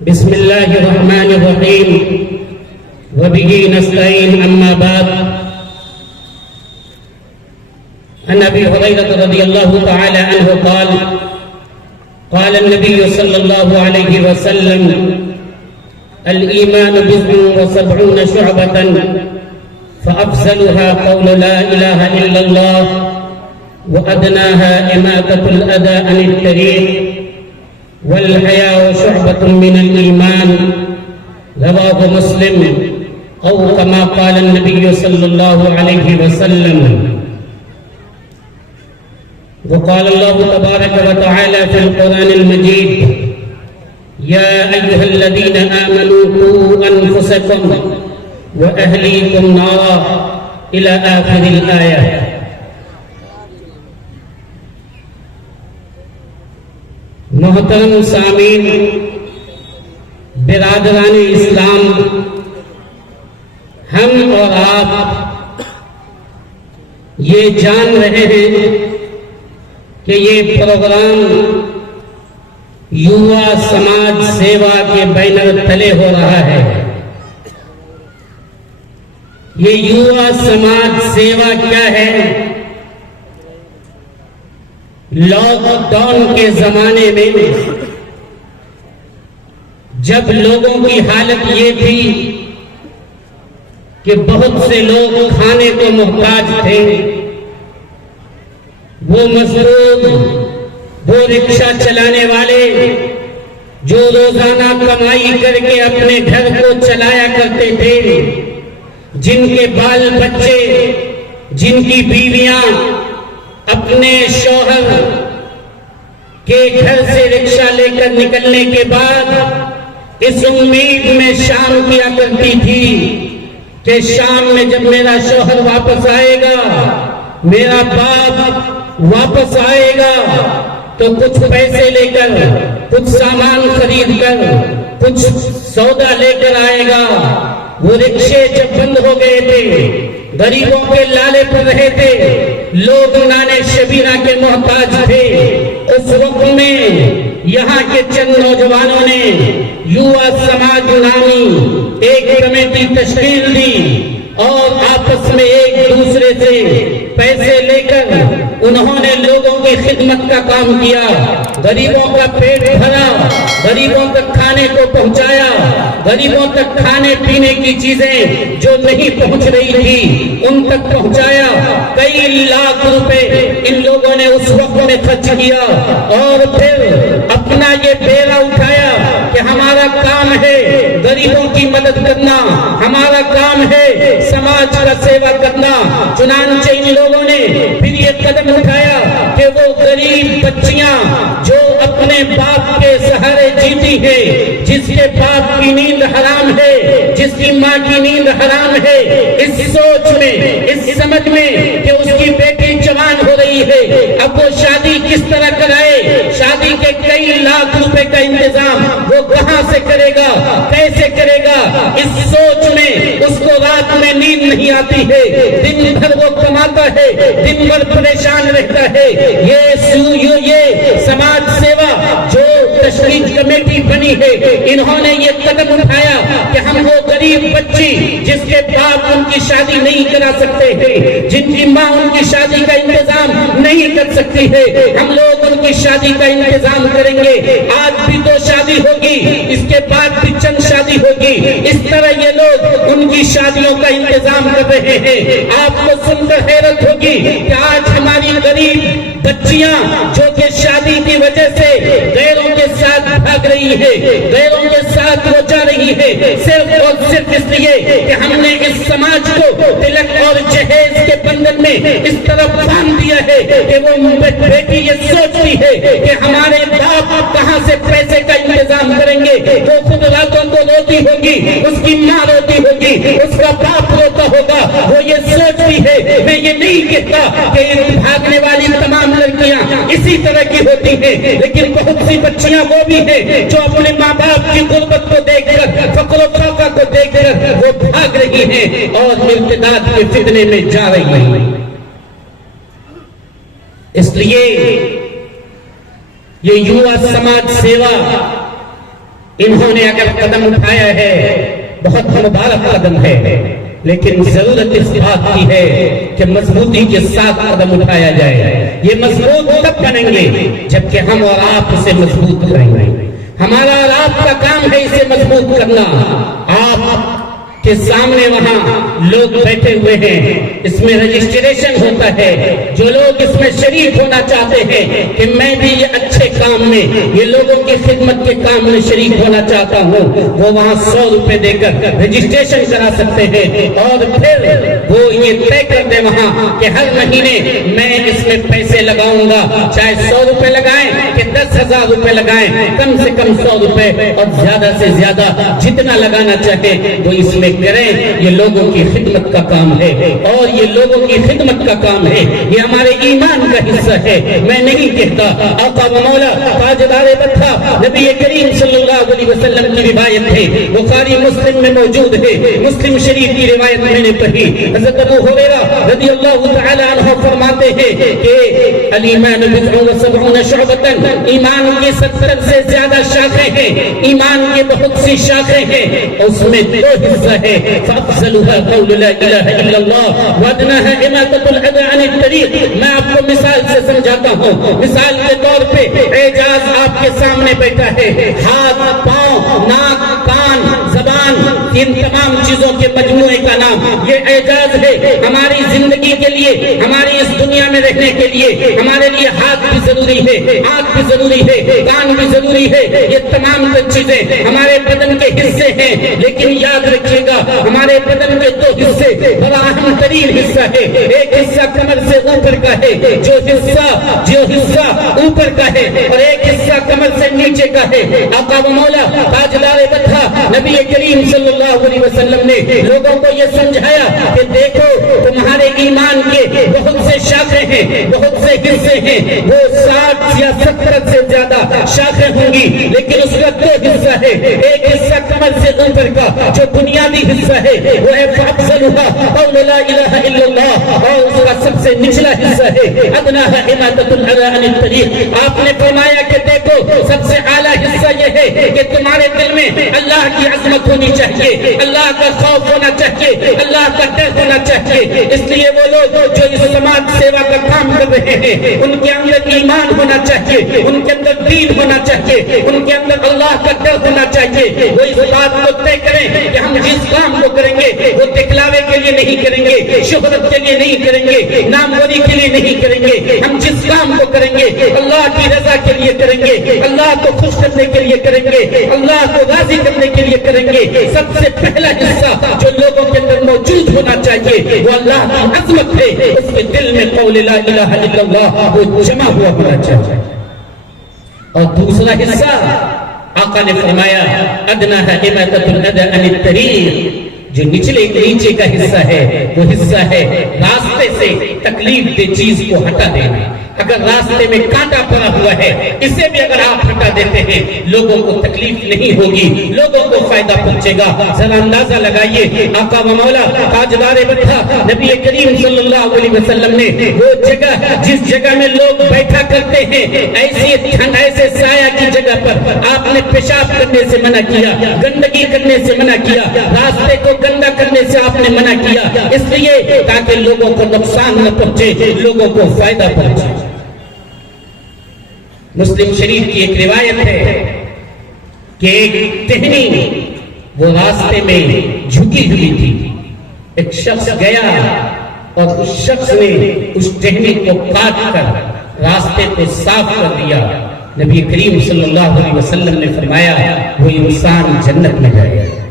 بسم الله الرحمن الرحيم وبه نستعين أما بعد عن أبي هريرة رضي الله تعالى عنه قال قال النبي صلى الله عليه وسلم الإيمان 79 شعبة فأفضلها قول لا إله إلا الله وأدناها إماطة الأذى عن الطريق والحياء شعبة من الإيمان رواه مسلم أو كما قال النبي صلى الله عليه وسلم. وقال الله تبارك وتعالى في القرآن المجيد يا أيها الذين آمنوا قوا أنفسكم وأهليكم نارا إلى آخر الآية. محترم سامعین، برادران اسلام، ہم اور آپ یہ جان رہے ہیں کہ یہ پروگرام یووا سماج سیوا کے بینر تلے ہو رہا ہے. یہ یووا سماج سیوا کیا ہے؟ لاک ڈاؤن کے زمانے میں جب لوگوں کی حالت یہ تھی کہ بہت سے لوگ کھانے کو محتاج تھے، وہ مزدور، وہ رکشہ چلانے والے جو روزانہ کمائی کر کے اپنے گھر کو چلایا کرتے تھے، جن کے بال بچے، جن کی بیویاں اپنے شوہر کے گھر سے رکشہ لے کر نکلنے کے بعد اس امید میں شام کیا کرتی تھی کہ شام میں جب میرا شوہر واپس آئے گا، میرا باپ واپس آئے گا تو کچھ پیسے لے کر، کچھ سامان خرید کر، کچھ سودا لے کر آئے گا. وہ رکشے جب بند ہو گئے تھے، غریبوں کے لالے پر رہے تھے، لوگ نانے شبینہ کے محتاج تھے، اس وقت میں یہاں کے چند نوجوانوں نے یووا سماج نامی ایک کمیٹی تشکیل دی اور آپس میں ایک دوسرے سے پیسے لے کر انہوں نے لوگوں کی خدمت کا کام کیا، غریبوں کا پیٹ بھرا، غریبوں تک کھانے کو پہنچایا، غریبوں تک کھانے پینے کی چیزیں جو نہیں پہنچ رہی تھی ان تک پہنچایا. کئی لاکھ روپے ان لوگوں نے اس وقت میں خرچ کیا اور پھر اپنا یہ بیڑا اٹھایا کہ ہمارا کام ہے غریبوں کی مدد کرنا، ہمارا کام ہے سماج کا سیوا کرنا. چنانچہ ان لوگوں نے پھر یہ قدم اٹھایا کہ وہ غریب بچیاں جو اپنے باپ کے سہارے جیتی ہے، جس کے باپ کی نیند حرام ہے، جس کی ماں کی نیند حرام ہے، اس سوچ میں، اس سمجھ میں کہ اس کی بیٹی جوان ہو رہی ہے، اب وہ شادی کس طرح کرائے، شادی کے کئی لاکھ روپے کا انتظام وہ کہاں سے کرے گا، کیسے کرے گا، اس سوچ میں اس کو رات میں نیند نہیں آتی ہے، دن بھر وہ کماتا ہے، دن بھر پریشان رہتا ہے. یہ سماج سیوا جو تشکیل کمیٹی بنی ہے، انہوں نے یہ قدم اٹھایا کہ ہم وہ غریب بچی جس کے باپ ان کی شادی نہیں کرا سکتے ہیں، جن کی ماں ان کی شادی کا انتظام نہیں کر سکتی ہے، ہم لوگ ان کی شادی کا انتظام کریں گے. آج بھی 2 شادی ہوگی، اس کے بعد بھی چند شادی ہوگی، اس طرح یہ لوگ ان کی شادیوں کا انتظام کر رہے ہیں. آپ کو سن کر حیرت ہوگی کہ آج ہماری غریب بچیاں جو کہ شادی کی وجہ سے غیروں کے ساتھ بھاگ رہی ہے، غیروں کے ساتھ وہ جا رہی ہے، صرف اور صرف اس لیے کہ ہم نے اس سماج کو تلک اور جہیز کے بندھن میں اس طرح باندھ دیا ہے کہ وہ بیٹی یہ سوچتی ہے کہ ہمارے باپ کہاں سے پیسے کا انتظام کریں گے. وہ خود راتوں کو روتی ہوگی، اس کی ماں روتی ہوگی، اس کا باپ روتا ہوگا. وہ یہ سوچتی ہے، میں یہ نہیں کہتا کہ بھاگنے والی تمام لڑکیاں اسی طرح کی ہوتی ہیں، لیکن بہت سی بچیاں وہ بھی ہیں جو اپنے ماں باپ کی غربت کو دیکھ کر، فقر و فاقہ کو دیکھ کر وہ بھاگ رہی ہیں اور ارتداد کے فتنے میں جا رہی ہیں. اس لیے یہ یووا سماج سیوا انہوں نے اگر قدم اٹھایا ہے بہت مبارک قدم ہے، لیکن ضرورت اس بات کی ہے کہ مضبوطی کے ساتھ قدم اٹھایا جائے۔ یہ مضبوط تب بنیں گے جبکہ ہم اور آپ اسے مضبوط کریں گے۔ ہمارا اور آپ کا کام ہے اسے مضبوط کرنا۔ آپ کے سامنے وہاں لوگ بیٹھے ہوئے ہیں، اس میں رجسٹریشن ہوتا ہے۔ جو لوگ اس میں شریک ہونا چاہتے ہیں کہ میں بھی یہ اچھے کام میں، یہ لوگوں کی خدمت کے کام میں شریک ہونا چاہتا ہوں، وہ وہاں 100 روپے دے کر رجسٹریشن کرا سکتے ہیں، اور پھر وہ یہ طے کر دیں وہاں کہ ہر مہینے میں اس میں پیسے لگاؤں گا، چاہے 100 روپے لگائیں کہ 10,000 روپے لگائیں، کم سے کم 100 روپے اور زیادہ سے زیادہ جتنا لگانا چاہے وہ اس میں کریں۔ یہ لوگوں کی خدمت کا کام ہے، اور یہ لوگوں کی خدمت کا کام ہے، یہ ہمارے ایمان کا حصہ ہے۔ میں نہیں کہتا، آقا و مولا تاجدار بطھا نبی کریم صلی اللہ علیہ وسلم کی روایت ہے، بخاری مسلم میں موجود ہے، مسلم شریف کی روایت میں نے پڑھی۔ حضرت ابو ہریرہ رضی اللہ تعالی عنہ فرماتے ہیں کہ الایمان بضع و سبعون شعبۃ، ایمان کے 70 سے زیادہ شاخیں ہیں، ایمان کے بہت سی شاخیں ہیں، اس میں 2 حصہ ہے، فافضلها قول لا الہ الا اللہ وادناها اماطۃ الاذى عن الطریق۔ میں آپ کو مثال سے سمجھاتا ہوں۔ مثال کے طور پہ اعجاز آپ کے سامنے بیٹھا ہے، ہاتھ، پاؤں، ناک، کان، زبان، ان تمام چیزوں کے مجموعے کا نام یہ اعجاز ہے۔ ہماری زندگی کے لیے، ہماری اس دنیا میں رہنے کے لیے ہمارے لیے ہاتھ بھی ضروری ہے، آنکھ بھی ضروری ہے، کان بھی ضروری ہے، یہ تمام چیزیں ہمارے بدن کے حصے ہیں۔ لیکن یاد رکھیے گا، ہمارے بدن کے 2 حصے بڑا اہم ترین حصہ ہے۔ ایک حصہ کمر سے اوپر کا ہے، جو حصہ اوپر کا ہے، اور ایک حصہ کمر سے نیچے کا ہے۔ آقا و مولا تاجدار بطھا نبی کریم صلی اللہ علیہ وسلم نے لوگوں کو یہ سمجھایا کہ دیکھو تمہارے ایمان کے بہت سے شاخیں ہیں، بہت سے حصے ہیں، وہ 60 یا 70 سے زیادہ شاخیں ہوں گی، لیکن اس کا 2 حصہ ہے۔ ایک حصہ کمر سے اوپر کا جو بنیادی حصہ ہے وہ ہے فافضلها قول لا الہ الا اللہ، اور اس کا سب سے نچلا حصہ ہے ادناها اماطۃ الاذى عن الطریق۔ آپ نے فرمایا کہ دیکھو سب سے اعلیٰ حصہ یہ ہے کہ تمہارے دل میں اللہ کی عظمت ہونی چاہیے، اللہ کا خوف ہونا چاہیے، اللہ کا ڈر ہونا چاہیے۔ اس لیے وہ لوگ جو اس سماج سیوا کا کام کر رہے ہیں ان کے اندر ایمان ہونا چاہیے، ان کے اندر دین ہونا چاہیے، ان کے اندر اللہ کا ڈر ہونا چاہیے۔ وہ اس بات کو طے کریں کہ ہم جس کام کو کریں گے وہ دکھلاوے کے لیے نہیں کریں گے، شہرت کے لیے نہیں کریں گے، ناموری کے لیے نہیں کریں گے۔ ہم جس کام کو کریں گے اللہ کی رضا کے لیے کریں گے، اللہ کو خوش کرنے کے لیے کریں گے، اللہ کو راضی کرنے کے لیے کریں گے۔ سب سے پہلا حصہ جو لوگوں کے اندر موجود ہونا چاہیے وہ اللہ کی عظمت ہے، اس کے دل میں قول لا الہ الا اللہ وہ جمع ہوا ہونا چاہیے۔ اور دوسرا حصہ آقا نے فرمایا ادناها اماطۃ الاذى عن الطریق، جو نیچے کا حصہ ہے وہ حصہ ہے راستے سے تکلیف دہ چیز کو ہٹا دینا۔ اگر راستے میں کانٹا پڑا ہوا ہے اسے بھی اگر آپ ہٹا دیتے ہیں لوگوں کو تکلیف نہیں ہوگی، لوگوں کو فائدہ پہنچے گا۔ ذرا اندازہ لگائیے، آقا و مولا تاجدار بطھا نبی کریم صلی اللہ علیہ وسلم نے وہ جگہ جس جگہ میں لوگ بیٹھا کرتے ہیں، ایسی ٹھنڈ ایسے سایہ کی جگہ پر آپ نے پیشاب کرنے سے منع کیا، گندگی کرنے سے منع کیا، راستے کو گندا کرنے سے آپ نے منع کیا، اس لیے تاکہ لوگوں کو نقصان نہ پہنچے، لوگوں کو فائدہ پہنچے۔ مسلم شریف کی ایک روایت ہے کہ ایک ٹہنی وہ راستے میں جھکی ہوئی تھی، ایک شخص گیا اور اس شخص نے اس ٹہنی کو کاٹ کر راستے کو صاف کر دیا۔ نبی کریم صلی اللہ علیہ وسلم نے فرمایا وہ انسان جنت میں جائے گا۔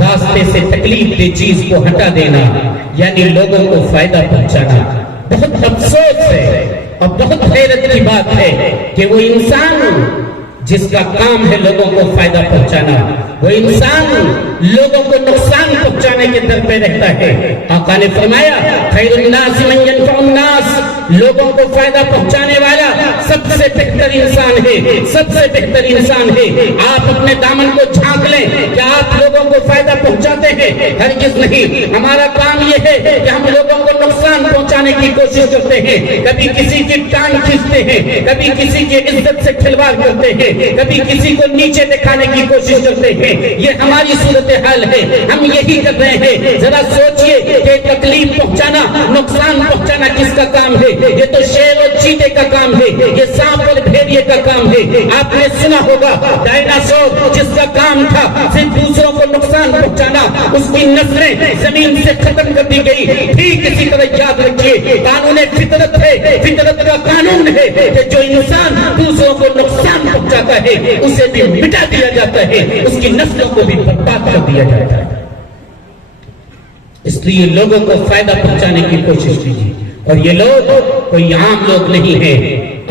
راستے سے تکلیف دہ چیز کو ہٹا دینا یعنی لوگوں کو فائدہ پہنچانا۔ بہت افسوس ہے اور بہت حیرت کی بات ہے کہ وہ انسان جس کا کام ہے لوگوں کو فائدہ پہنچانا، وہ انسان لوگوں کو نقصان پہنچانے کے در پہ رہتا ہے۔ آقا نے فرمایا خیر الناس من ينفع الناس، لوگوں کو فائدہ پہنچانے والا سب سے بہتر انسان ہے، سب سے بہتر انسان ہے۔ آپ اپنے دامن کو جھانک لیں کہ آپ لوگوں کو کو فائدہ پہنچاتے ہیں؟ ہرگز نہیں. ہمارا کام یہ ہے کہ ہم لوگوں کو نقصان پہنچانے کی کوشش کرتے ہیں. کبھی کسی کی ٹانگ کھینچتے ہیں, کبھی کسی کی عزت سے کھلواڑ کرتے ہیں, کبھی کسی کو نیچے دکھانے کی کوشش کرتے ہیں. یہ ہماری صورتحال ہے. ہم یہی کر رہے ہیں. ذرا سوچئے کہ تکلیف پہنچانا, نقصان پہنچانا کس کا کام ہے؟ یہ تو شیر اور چیتے کا کام ہے, یہ سانپ اور بھیڑیے کا کام ہے. آپ نے سنا ہوگا ڈائناسور جس کا کام تھا صرف دوسروں کو نقصان پہنچانا, اس کی نسلیں زمین سے ختم کر دی گئی. ٹھیک اسی طرح یاد رکھیے, قانون فطرت ہے, فطرت کا قانون ہے کہ جو انسان دوسروں کو نقصان پہنچاتا ہے اسے بھی مٹا دیا جاتا ہے, اس کی نسلوں کو بھی برباد کر دیا جاتا ہے. اس لیے لوگوں کو فائدہ پہنچانے کی کوشش کیجیے. اور یہ لوگ کوئی عام لوگ نہیں ہیں.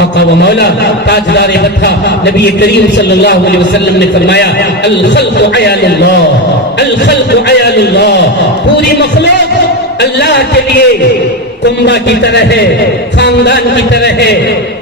آقا و مولا تاجدار مدح نبی کریم صلی اللہ علیہ وسلم نے فرمایا, الخلق عیال اللہ, الخلق عیال اللہ. پوری مخلوق اللہ کے لیے کنبہ کی طرح ہے, خاندان کی طرح ہے.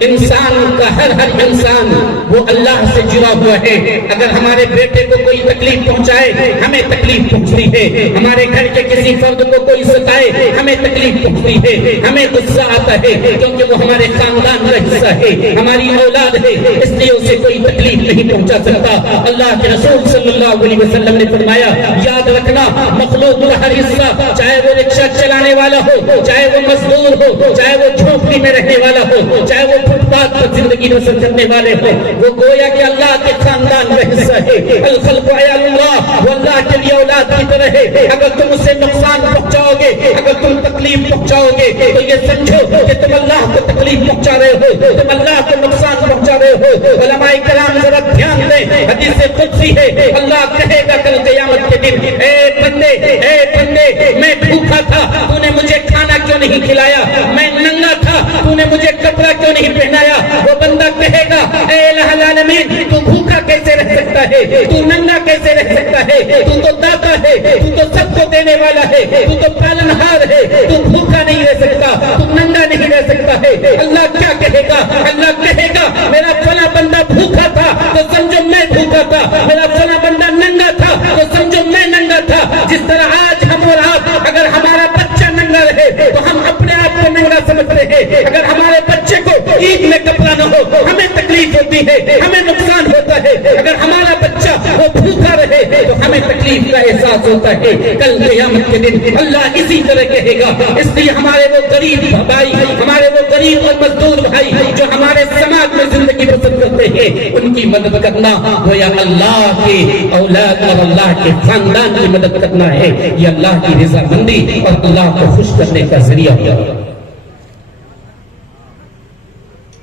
انسان کا ہر انسان وہ اللہ سے جڑا ہوا ہے. اگر ہمارے بیٹے کو کوئی تکلیف پہنچائے ہمیں تکلیف پہنچتی ہے, ہمارے گھر کے کسی فرد کو کوئی ستائے ہمیں تکلیف پہنچتی ہے, ہمیں غصہ آتا ہے, کیونکہ وہ ہمارے خاندان کا حصہ ہے, ہماری اولاد ہے, اس لیے اسے کوئی تکلیف نہیں پہنچا سکتا. اللہ کے رسول صلی اللہ علیہ وسلم نے فرمایا, یاد رکھنا مخلوق کا ہر حصہ, چاہے وہ رکشہ چلانے والا ہو, چاہے وہ مزدور ہو, چاہے وہ جھونپڑی میں رہنے والا ہو, چاہے وہ فٹ پاتھ پر زندگی بسر کرنے والے ہو, وہ گویا کہ اللہ کے خاندان کا حصہ ہے. الخلق عیال اللہ, وہ اللہ کے لیے اولاد کی طرح ہے. اگر تم اسے نقصان پہنچاؤ گے, اگر تم تکلیف پہنچاؤ گے, تو یہ سمجھو کہ تم اللہ کو تکلیف پہنچا رہے ہو, تم اللہ کو نقصان پہنچا رہے ہو. علماء کرام ذرا دھیان دیں, حدیث قدسی ہے, اللہ کہے گا کل قیامت کے دن, اے بندے میں بھوکا تھا تو نے مجھے کھانا کیوں نہیں کھلایا, میں ننگا تھا تو نے مجھے کپڑا کیوں نہیں پہنایا. وہ بندہ کہے گا, اے الہ العالمین تو بھوکا کیسے رہ سکتا ہے, تو ننگا کیسے رہ سکتا ہے, تو تو داتا ہے, تو تو سب کو دینے والا ہے, تو تو پالنہار ہے, تو بھوکا نہیں رہ سکتا, تو ننگا نہیں رہ سکتا ہے. اللہ کیا کہے گا؟ اللہ کہے گا میرا فلاں بندہ بھوکا تھا تو سمجھو میں بھوکا تھا, میرا فلاں بندہ ننگا تھا تو سمجھو میں ننگا تھا. جس طرح آج ہم اور آپ, اگر ہمارا بچہ ننگا رہے تو ہم اپنے آپ کو ننگا سمجھتے ہیں, اگر ہمارے بچے کو عید میں کپڑا نہ ہو ہمیں تکلیف ہوتی ہے, ہمیں نقصان ہوتا ہے. اگر ہمارا بچہ وہ بھوکا رہے تو ہمیں تکلیف کا احساس ہوتا ہے. کل قیامت کے دن اللہ اسی طرح کہے گا. اس لیے ہمارے وہ غریب بھائی, ہمارے وہ غریب اور مزدور بھائی جو ہمارے سماج میں زندگی بسر کرتے ہیں, ان کی مدد کرنا گویا اللہ کے اولاد اور اللہ کے خاندان کی مدد کرنا ہے. یہ اللہ کی رضا مندی اور اللہ کو خوش کرنے کا ذریعہ ہوگا.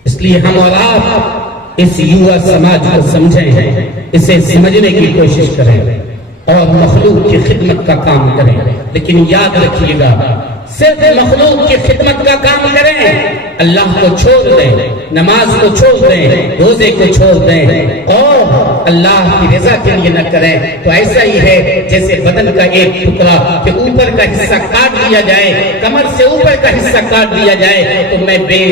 اس لیے ہم اور آپ اس یووا سماج کو سمجھیں, اسے سمجھنے کی کوشش کریں اور مخلوق کی خدمت کا کام کریں. لیکن یاد رکھیے گا, صرف مخلوق کی خدمت کا کام کریں, اللہ کو چھوڑ دیں, نماز کو چھوڑ دیں, روزے کو چھوڑ دیں اور اللہ کی رضا کے لیے نہ کریں, تو ایسا ہی ہے جیسے بدن کا ایک ٹکڑا کہ اوپر کا حصہ کاٹ دیا جائے, کمر سے اوپر کا حصہ کاٹ دیا جائے تو میں بے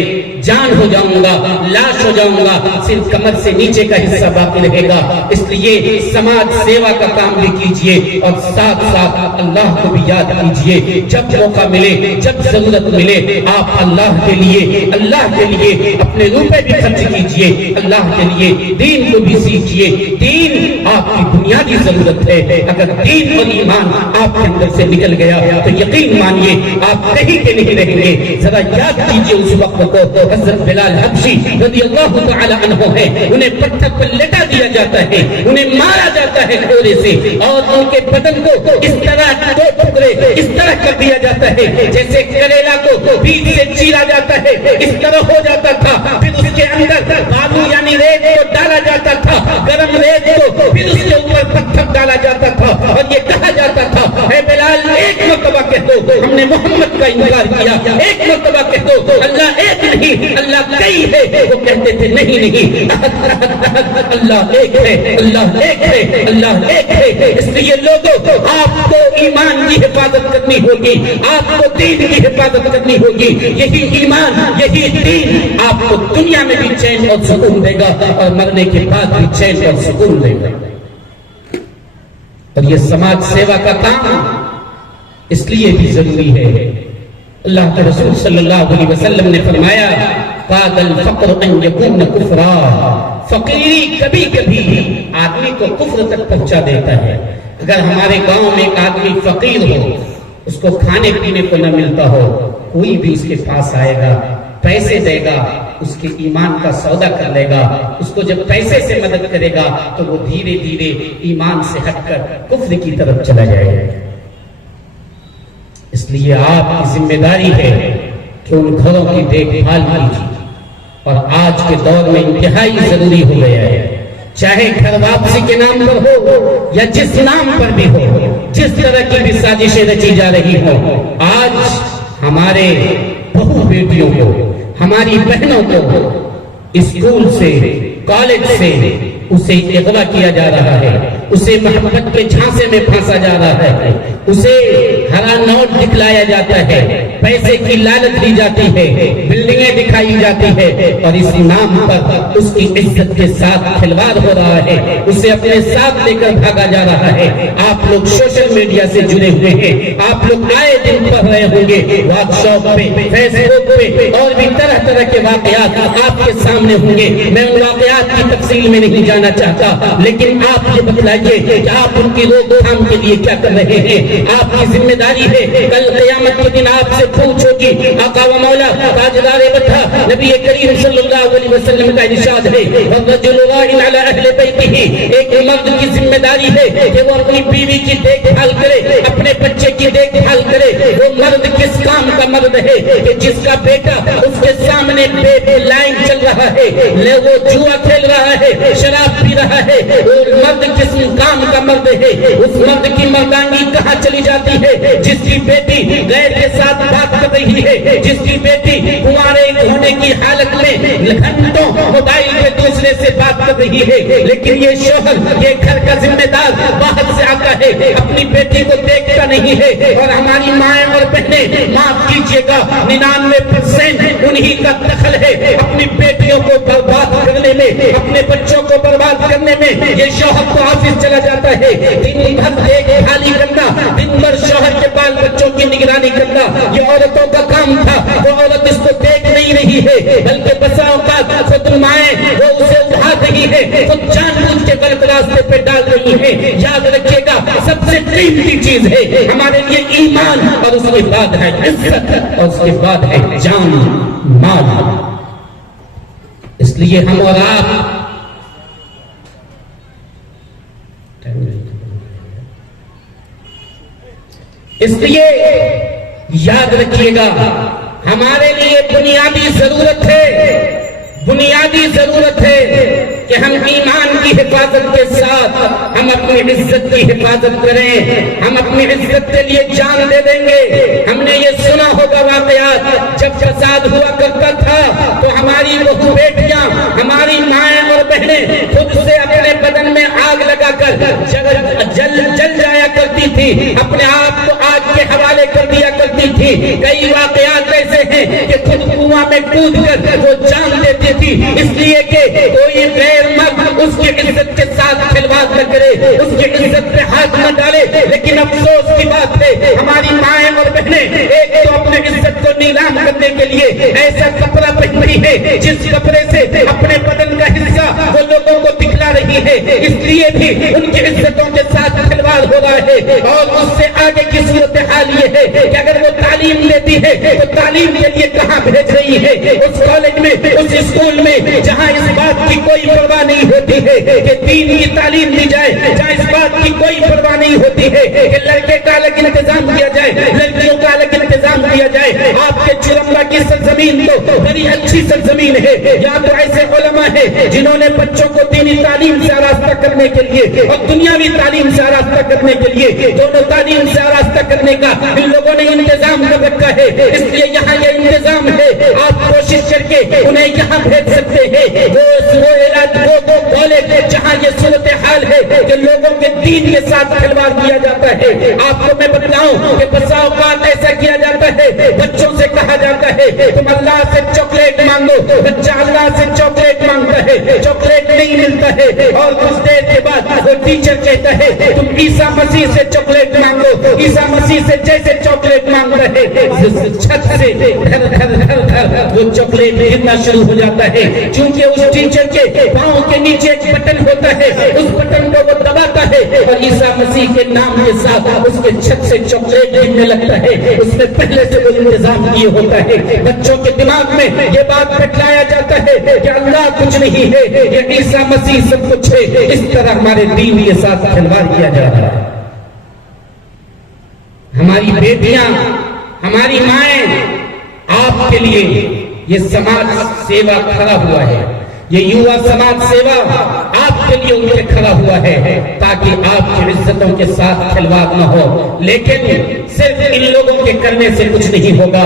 جان ہو جاؤں گا, لاش ہو جاؤں گا, صرف کمر سے نیچے کا حصہ باقی رہے گا. اس لیے سماج سیوا کا کام بھی کیجئے اور ساتھ ساتھ اللہ کو بھی یاد کیجئے. جب موقع ملے, جب ضرورت ملے, آپ اللہ کے لیے اپنے روپے بھی خرچ کیجئے, اللہ کے لیے دین کو بھی سیکھیے. دین آپ کی بنیادی ضرورت ہے. اگر دین اور ایمان آپ کے اندر سے نکل گیا تو یقین مانیے آپ کہیں کے نہیں رہیں گے. ذرا یاد کیجئے اس وقت کو, حضرت بلال حبشی رضی اللہ تعالی عنہ ہے, انہیں پتھر پر لٹا دیا جاتا ہے, انہیں مارا جاتا ہے گھوڑے سے, اور ان کے بدن کو اس طرح دو ٹکڑے اس طرح کر دیا جاتا ہے جیسے کریلا کو بیچ سے چیرا جاتا ہے, اس طرح ہو جاتا تھا. پھر اس کے اندر بالو یعنی ریت کو ڈالا جاتا تھا, گرم ریت کو, پھر اس کے اوپر پتھر ڈالا جاتا تھا اور یہ کہا جاتا تھا, اے بلال ایک مرتبہ کہہ دو ہم نے محمد کا انکار کیا, ایک مرتبہ کہہ دو اللہ ایک نہیں اللہ کئی ہے. وہ کہتے تھے نہیں, اللہ ایک ہے, اللہ ایک ہے, اللہ ایک ہے. اس لیے لوگوں آپ کو ایمان کی حفاظت کرنی ہوگی, آپ کو دین کی حفاظت کرنی ہوگی. یہی ایمان, یہی دین آپ کو دنیا میں بھی چین اور سکون دے گا اور مرنے کے بعد بھی چین اور سکون دے گا. اور یہ سماج سیوا کا کام اس لیے بھی ضروری ہے. اللہ کے رسول صلی اللہ علیہ وسلم نے فرمایا قاد الفقر ان یکون کفرا، فقیری کبھی کبھی آدمی کو کفر تک پہنچا دیتا ہے. اگر ہمارے گاؤں میں ایک آدمی فقیر ہو، اس کو کھانے پینے کو نہ ملتا ہو، کوئی بھی اس کے پاس آئے گا، پیسے دے گا، اس کے ایمان کا سودا کر لے گا. اس کو جب پیسے سے مدد کرے گا تو وہ دھیرے دھیرے ایمان سے ہٹ کر کفر کی طرف چلا جائے گا. اس لیے آپ کی ذمہ داری ہے کہ ان گھروں کی دیکھ بھال کیجیے. اور آج کے دور میں انتہائی ضروری ہو گیا ہے، چاہے گھر واپسی کے نام پر ہو یا جس نام پر بھی ہو، جس طرح کی بھی سازشیں رچی جا رہی ہوں، آج ہمارے بہو بیٹیوں کو، ہماری بہنوں کو اسکول سے، کالج سے اسے اغوا کیا جا رہا ہے، اسے محبت کے جھانسے میں پھانسا جا رہا ہے، اسے ہرا نوٹ دکھلایا جاتا ہے، پیسے کی لالچ دی جاتی ہے، بلڈنگیں دکھائی جاتی ہے، اور اس نام پر اس کی عزت کے ساتھ کھلواڑ ہو رہا ہے، اسے اپنے ساتھ لے کر بھاگا جا رہا ہے. آپ لوگ سوشل میڈیا سے جڑے ہوئے ہیں، آپ لوگ آئے دن پڑھ رہے ہوں گے، واٹس ایپ پہ، فیس بک پہ اور بھی طرح طرح کے واقعات آپ کے سامنے ہوں گے. میں ان واقعات کی تفصیل میں نہیں جانا چاہتا، لیکن آپ یہ بتلائیے کہ آپ ان کی روک تھام کے لیے کیا کر رہے ہیں. آپ کی ذمہ داری ہے، کل قیامت کے دن آپ سے پوچھو گی. آقا و مولا تاجدار بطھا نبی کریم صلی اللہ علیہ وسلم کا ارشاد ہے وَالرَّجُلُ رَاعٍ عَلَىٰ أَهْلِ بَيْتِهِ، ایک مرد کی ذمہ داری ہے کہ وہ اپنی بیوی کی دیکھ بھال کرے، اپنے بچے کی دیکھ بھال کرے. وہ مرد کس کام کا مرد ہے کہ جس کا بیٹا اس کے سامنے بے لائن چل رہا ہے، وہ جوا کھیل رہا ہے، شراب پی رہا ہے. وہ مرد کس کام کا مرد ہے؟ اس مرد کی مردانگی کہاں چلی جاتی ہے؟ جس کی بیٹی غیر کے ساتھ بات کر رہی ہے، جس کی بیٹی کنوارے ہونے کی حالت میں گھنٹوں موبائل پہ دوسرے سے بات کر رہی ہے. لیکن یہ شوہر، یہ گھر کا ذمہ دار باہر سے آتا ہے، اپنی بیٹی کو دیکھتا نہیں ہے. اور ہماری مائیں اور بہنیں، معاف کیجیے گا، 99% انہی کا دخل ہے اپنی بیٹیوں کو برباد کرنے میں، اپنے بچوں کو برباد کرنے میں. یہ شوہر تو آفس چلا جاتا ہے، دن بھر دیکھ بھالی کرنا، دن بھر شوہر کے بال بچوں کی نگرانی کرنا یہ عورتوں کا کام تھا. وہ عورت اس کو دیکھ نہیں رہی ہے، بلکہ بسا اوقات خود مائیں وہ اسے اٹھا رہی ہے، خود جان بوجھ کے غلط راستے پہ ڈال رہی ہے. یاد رکھیے گا، سب سے قیمتی چیز ہے ہمارے لیے ایمان، اور اس کے بعد ہے عزت، اور اس کے بعد ہے جان مال. اس لیے ہم اور آپ اس لیے یاد رکھیے گا، ہمارے لیے بنیادی ضرورت ہے کہ ہم ایمان کی حفاظت کے ساتھ ہم اپنی عزت کی حفاظت کریں. ہم اپنی عزت کے لیے جان دے دیں گے. ہم نے یہ سنا ہوگا واقعات، جب فساد ہوا کرتا تھا تو ہماری بہو بیٹیاں، ہماری مائیں اور بہنیں خود سے اپنے بدن میں آگ لگا کر جل جایا کرتی تھی، اپنے آپ کو آگ کے حوالے کر دیا کرتی تھی. کئی واقعات ایسے ہیں کہ خود کنواں میں کود کر وہ جان دیتی تھی، اس لیے کہ کوئی غیر مرد اس کی عزت کے ساتھ کھلواڑ نہ کرے، اس کی عزت پہ ہاتھ نہ ڈالے. لیکن افسوس کی بات ہے، ہماری مائیں اور بہنیں ایک تو اپنے عزت کو نیلام کرنے کے لیے ایسا کپڑا پہنتی ہے جس کپڑے سے اپنے بدن کا حصہ وہ لوگوں کو دکھلا رہی ہے. اس لیے بھی ان کی عزتوں کے ساتھ کھلواڑ ہو رہا ہے. اور اس سے آگے کی صورتحال یہ ہے کہ اگر وہ تعلیم لیتی ہے تو تعلیم کے لیے کہاں بھیج رہی ہے؟ اس کالج میں، اس اسکول میں جہاں اس بات کی کوئی پرواہ نہیں ہوتی ہے کہ دین کی تعلیم دی جائے، جہاں اس بات کی کوئی پرواہ نہیں ہوتی ہے کہ لڑکے کا الگ انتظام کیا جائے، لڑکیوں کا الگ انتظام کیا جائے. آپ کے چرملا کی سرزمین تو بڑی اچھی سرزمین ہے. یہاں تو ایسے علماء ہیں جنہوں نے بچوں کو دینی تعلیم سے آراستہ کرنے کے لیے اور دنیاوی تعلیم سے آراستہ کرنے کے لیے، دونوں تعلیم سے آراستہ کرنے کا ان لوگوں نے انتظام کر رکھا ہے. اس لیے یہاں یہ انتظام ہے، آپ کوشش کر کے انہیں یہاں بھیج سکتے ہیں. وہ کالج جہاں یہ صورتحال ہے کہ لوگوں کے دین کے ساتھ کھلواڑ کیا جاتا ہے. آپ کو میں بتا بتاؤں کہ بسا اوقات ایسا کیا جاتا ہے، بچوں سے کہا جاتا ہے تم اللہ سے چاکلیٹ مانگو، بچہ اللہ سے چاکلیٹ مانگتا ہے، چاکلیٹ نہیں ملتا ہے، اور کچھ دیر کے بعد وہ ٹیچر کہتا ہے تم عیسیٰ مسیح سے چاکلیٹ مانگو، عیسیٰ مسیح سے جیسے چاکلیٹ مانگ رہے چھت سے دھر دھر دھر دھر وہ چاکلیٹ گرنا شروع ہو جاتا ہے، چونکہ اس ٹیچر کے پاؤں کے نیچے ایک بٹن ہوتا ہے، اس بٹن کو وہ دباتا ہے اور عیسیٰ مسیح کے نام کے ساتھ اس کے چھت سے چاکلیٹ گرنے لگتا ہے۔ اس نے پہلے سے وہ انتظام کیے ہوتا ہے۔ بچوں کے دماغ میں یہ بات بٹھلایا جاتا ہے کہ اللہ کچھ نہیں ہے، یہ عیسیٰ مسیح سب کچھ ہے۔ اس طرح ہمارے دین کے ساتھ کھلواڑ کیا جا رہا ہے۔ ہماری بیٹیاں، ہماری مائیں، آپ کے لیے یہ سماج سیوا کھڑا ہوا ہے، یہ یووا سماج سیوا آپ کے لیے ان کے کھڑا ہوا ہے تاکہ آپ کی عزتوں کے ساتھ کھلواڑ نہ ہو۔ لیکن صرف ان لوگوں کے کرنے سے کچھ نہیں ہوگا،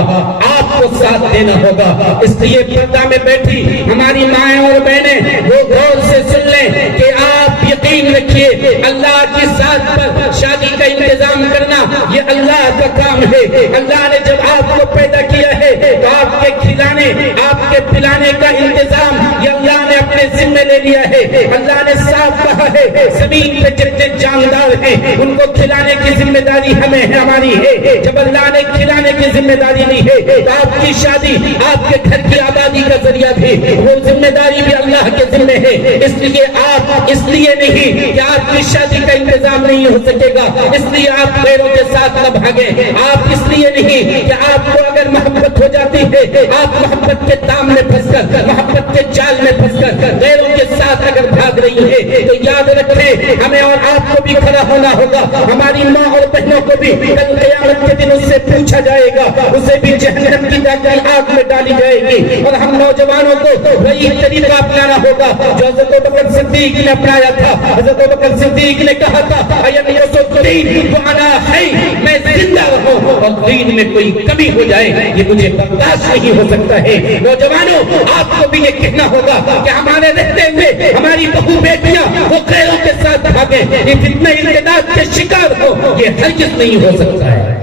آپ کو ساتھ دینا ہوگا۔ اس لیے پردہ میں بیٹھی ہماری مائیں اور بہنیں وہ غور سے سن لیں کہ آپ یقین رکھیے اللہ کی ذات پر شادی کا انتظام کرنا یہ اللہ کا کام ہے۔ اللہ نے جب آپ کو پیدا کیا ہے تو آپ کے کھلانے، آپ کے پلانے کا انتظام یہ اللہ نے اپنے ذمہ لے لیا ہے۔ اللہ نے صاف کہا ہے زمین پہ جتنے جاندار ہیں ان کو کھلانے کی ذمہ داری ہمیں ہے، ہماری ہے۔ جب اللہ نے کھلانے کی ذمہ داری لی ہے تو آپ کی شادی، آپ کے گھر کی آبادی کا ذریعہ بھی وہ ذمہ داری بھی اللہ کے ذمہ ہے۔ اس لیے آپ اس لیے نہیں کہ آپ کی شادی کا انتظام نہیں ہو سکے گا اس لیے آپ غیروں کے ساتھ نہ بھاگیں، آپ اس لیے نہیں کہ آپ کو اگر محبت ہو جاتی ہے آپ محبت کے دام میں پھنس کر، محبت کے جال میں پھنس کر غیروں کے ساتھ اگر بھاگ رہی ہے تو یاد رکھیں ہمیں اور آپ کو بھی کھڑا ہونا ہوگا۔ ہماری ماں اور بہنوں کو بھی کل قیامت کے دن اس سے پوچھا جائے گا، اسے بھی جہنم کی داخل آگ میں ڈالی جائے گی۔ اور ہم نوجوانوں کو وہی طریقہ اپنانا ہوگا جو حضرت ابوبکر صدیق نے اپنایا تھا۔ حضرت ابوبکر صدیق نے کہا تھا میں زندہ رہوں اور دین میں کوئی کمی ہو جائے یہ مجھے برداشت نہیں ہو سکتا ہے۔ نوجوانوں آپ کو بھی یہ کہنا ہوگا کہ ہمارے رہتے ہوئے ہماری بہو بیٹیاں وہ غیروں کے ساتھ بھاگیں، یہ فتنہ انقلاب کے شکار ہو، یہ ہرگز نہیں ہو سکتا ہے۔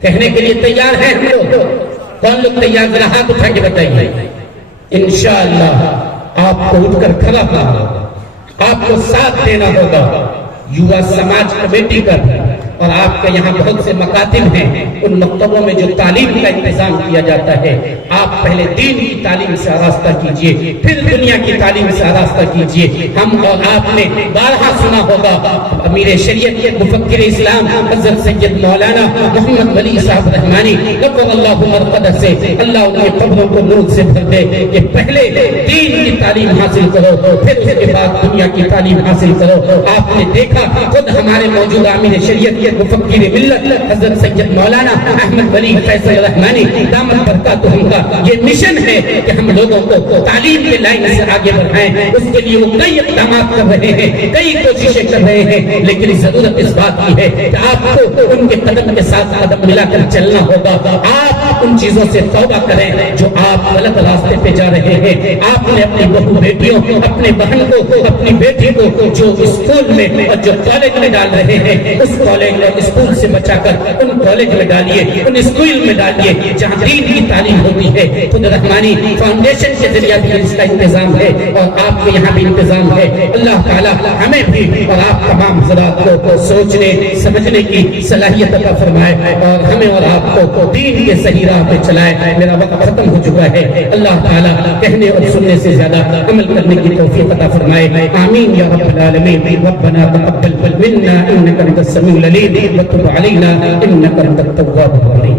کہنے کے لیے تیار ہیں ہم لوگ؟ کون لوگ تیار؟ ذرا ہاتھ اٹھا کے بتائیے۔ انشاءاللہ آپ کو اٹھ کر کھڑا ہونا ہوگا، آپ کو ساتھ دینا ہوگا۔ یووا سماج کمیٹی کا بھی اور آپ کے یہاں بہت سے مکاتب ہیں، ان مکتبوں میں جو تعلیم کا انتظام کیا جاتا ہے آپ پہلے دین کی تعلیم سے آراستہ کیجئے، پھر دنیا کی تعلیم سے آراستہ کیجئے۔ ہم اور آپ نے بارہا سنا ہوگا امیر شریعت مفکر اسلام حضرت سید مولانا محمد ولی صاحب رحمانی نقر اللہ مرقدہ سے اللہ ان کی قبروں کو نور سے بھر دے کہ پہلے دین کی تعلیم حاصل کرو پھر اس کے بعد دنیا کی تعلیم حاصل کرو۔ آپ نے دیکھا خود ہمارے موجودہ امیر شریعت مفکر ملت حضرت سید مولانا احمد ولی فیصل رحمانی دامت برکاتہم کا یہ مشن ہے کہ ہم لوگوں کو تعلیم کے لائن سے آگے بڑھائیں۔ اس کے لیے وہ کئی اقدامات کر رہے ہیں، کئی کوششیں کر رہے ہیں، لیکن ضرورت اس بات کی ہے کہ آپ کو ان کے قدم کے ساتھ قدم ملا کر چلنا ہوگا۔ آپ ان چیزوں سے توبہ کریں جو آپ غلط راستے پہ جا رہے ہیں۔ آپ نے اپنی بہو بیٹیوں، اپنے بہن کو، اپنی بیٹی کو جو اسکول میں اور جو کالج میں ڈال رہے ہیں اس کالج اور اسکول سے بچا کر ان کالج میں ڈالیے، ان اسکول میں ڈالیے جہاں دین کی تعلیم ہوتی ہے۔ خود رحمانی فاؤنڈیشن کے ذریعہ بھی اس کا انتظام ہے اور آپ کے یہاں بھی انتظام ہے۔ اللہ تعالیٰ ہمیں بھی اور آپ تمام حضرات کو سوچنے سمجھنے کی صلاحیت عطا فرمائے اور ہمیں اور آپ کو دین کے صحیح راہ پہ چلائے۔ میرا وقت ختم ہو چکا ہے، اللہ تعالیٰ کہنے اور سننے سے زیادہ عمل کرنے کی توفیق عطا فرمائے۔ آمین یا رب العالمین۔ ربنا تقبل منا انك انت السميع العليم وتب علينا انك انت التواب الرحيم۔